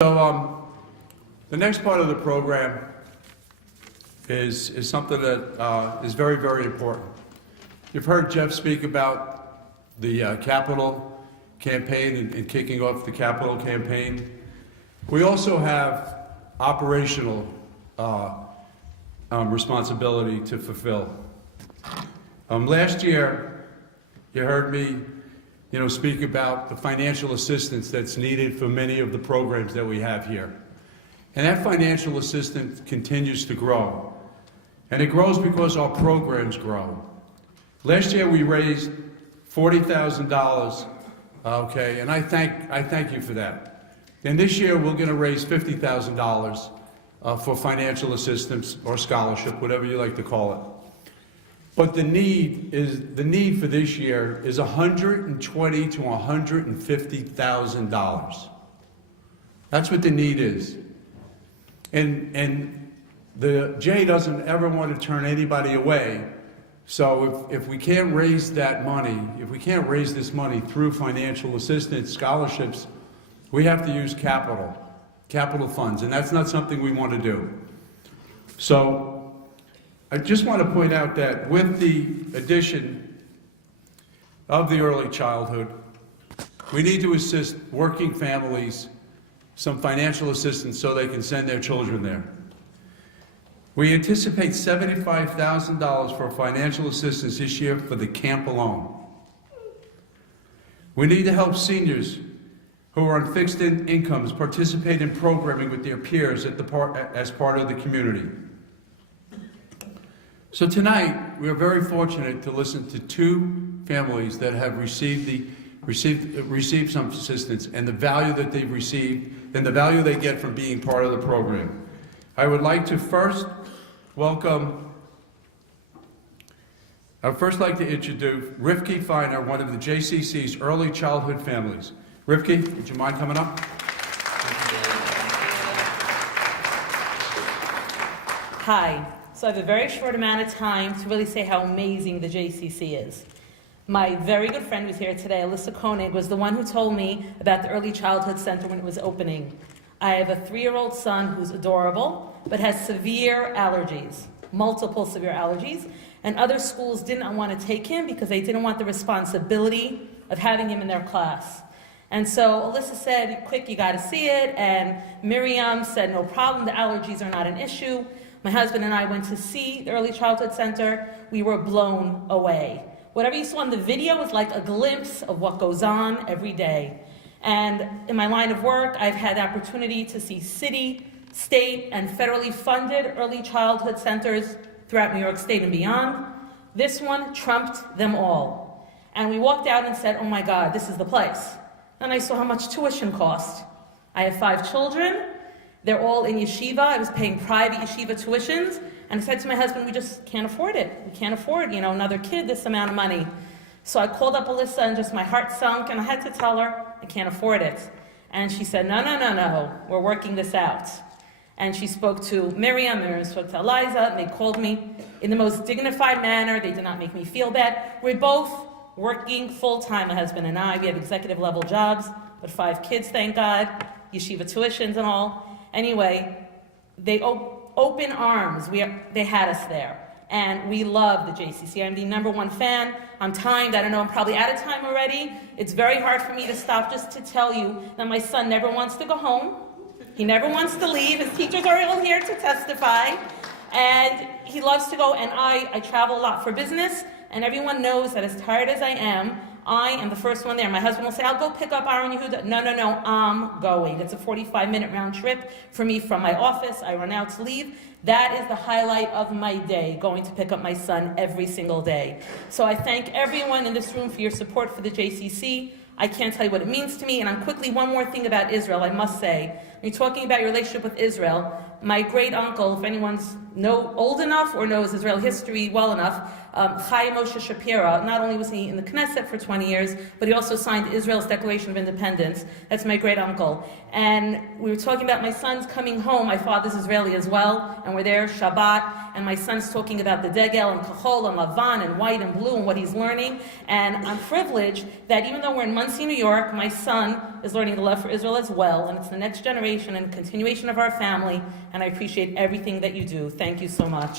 The next part of the program is something that is very, very important. You've heard Jeff speak about the Capitol campaign and kicking off the Capitol campaign. We also have operational responsibility to fulfill. Last year, you heard me speak about the financial assistance that's needed for many of the programs that we have here. And that financial assistance continues to grow. And it grows because our programs grow. Last year we raised $40,000, okay, and I thank you for that. And this year we're going to raise $50,000 for financial assistance or scholarship, whatever you like to call it. But the need for this year is $120,000 to $150,000. That's what the need is. And the J doesn't ever want to turn anybody away. So if we can't raise that money, if we can't raise this money through financial assistance, scholarships, we have to use capital funds, and that's not something we want to do. So I just want to point out that with the addition of the early childhood, we need to assist working families some financial assistance so they can send their children there. We anticipate $75,000 for financial assistance this year for the camp alone. We need to help seniors who are on fixed incomes participate in programming with their peers as part of the community. So tonight, we are very fortunate to listen to two families that have received some assistance and the value that they've received and the value they get from being part of the program. I would like to first introduce Rivki Feiner, one of the JCC's early childhood families. Rivki, would you mind coming up? Hi. So I have a very short amount of time to really say how amazing the JCC is. My very good friend who's here today, Alyssa Koenig, was the one who told me about the Early Childhood Center when it was opening. I have a 3-year-old son who's adorable, but has severe allergies, multiple severe allergies, and other schools didn't want to take him because they didn't want the responsibility of having him in their class. And so Alyssa said, quick, you got to see it, and Miriam said, no problem, the allergies are not an issue. My husband and I went to see the Early Childhood Center. We were blown away. Whatever you saw in the video was like a glimpse of what goes on every day. And in my line of work, I've had the opportunity to see city, state, and federally funded early childhood centers throughout New York State and beyond. This one trumped them all. And we walked out and said, oh my God, this is the place. And I saw how much tuition cost. I have 5 children. They're all in yeshiva. I was paying private yeshiva tuitions. And I said to my husband, we just can't afford it. We can't afford, another kid this amount of money. So I called up Alyssa and just my heart sunk and I had to tell her, I can't afford it. And she said, no, we're working this out. And she spoke to Miriam spoke to Eliza, and they called me in the most dignified manner. They did not make me feel bad. We're both working full-time, my husband and I. We have executive level jobs, but 5 kids, thank God, yeshiva tuitions and all. Anyway, they open arms. They had us there. And we love the JCC. I'm the #1 fan. I'm timed. I don't know, I'm probably out of time already. It's very hard for me to stop just to tell you that my son never wants to go home. He never wants to leave. His teachers are all here to testify. And he loves to go, and I travel a lot for business, and everyone knows that as tired as I am the first one there. My husband will say, I'll go pick up Aaron Yehuda. No, I'm going. It's a 45-minute round trip for me from my office. I run out to leave. That is the highlight of my day, going to pick up my son every single day. So I thank everyone in this room for your support for the JCC. I can't tell you what it means to me. And quickly, one more thing about Israel, I must say. When you're talking about your relationship with Israel, my great uncle, if anyone's old enough or knows Israel history well enough, Chaim Moshe Shapira, not only was he in the Knesset for 20 years, but he also signed Israel's Declaration of Independence. That's my great uncle. And we were talking about my son's coming home. My father's Israeli as well, and we're there Shabbat, and my son's talking about the Degel and Kahol and Lavan and white and blue and what he's learning. And I'm privileged that even though we're in Monsey, New York, my son is learning the love for Israel as well, and it's the next generation and continuation of our family, and I appreciate everything that you do. Thank you so much.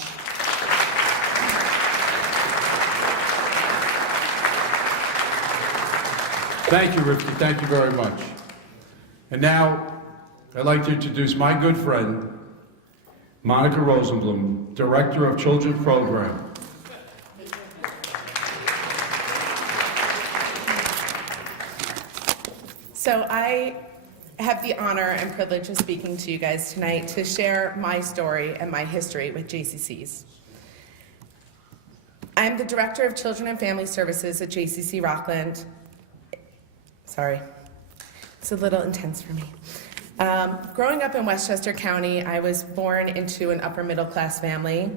Thank you, Rivki. Thank you very much. And now, I'd like to introduce my good friend, Monica Rosenbaum, Director of Children's Program. So I have the honor and privilege of speaking to you guys tonight to share my story and my history with JCCs. I'm the Director of Children and Family Services at JCC Rockland. Sorry, it's a little intense for me. Growing up in Westchester County, I was born into an upper middle class family,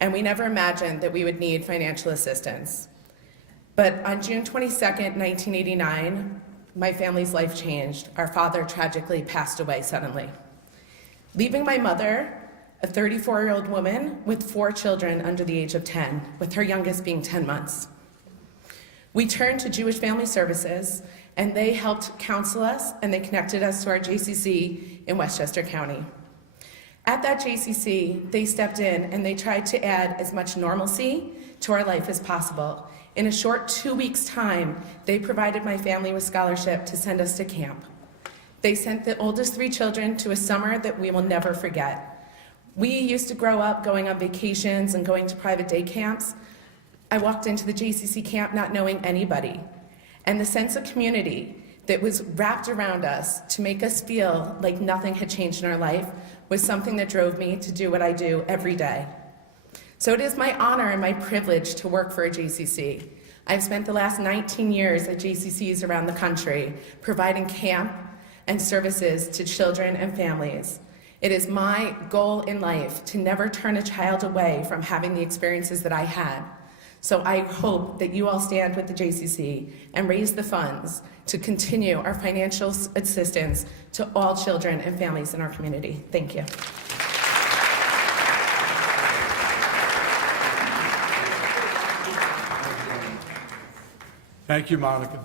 and we never imagined that we would need financial assistance. But on June 22nd, 1989, my family's life changed. Our father tragically passed away suddenly, leaving my mother, a 34-year-old woman with 4 children under the age of 10, with her youngest being 10 months. We turned to Jewish Family Services, and they helped counsel us, and they connected us to our JCC in Westchester County. At that JCC, they stepped in and they tried to add as much normalcy to our life as possible. In a short 2 weeks' time, they provided my family with scholarship to send us to camp. They sent the oldest 3 children to a summer that we will never forget. We used to grow up going on vacations and going to private day camps. I walked into the JCC camp not knowing anybody. And the sense of community that was wrapped around us to make us feel like nothing had changed in our life was something that drove me to do what I do every day. So it is my honor and my privilege to work for a JCC. I've spent the last 19 years at JCCs around the country providing camp and services to children and families. It is my goal in life to never turn a child away from having the experiences that I had. So I hope that you all stand with the JCC and raise the funds to continue our financial assistance to all children and families in our community. Thank you. Thank you, Monica.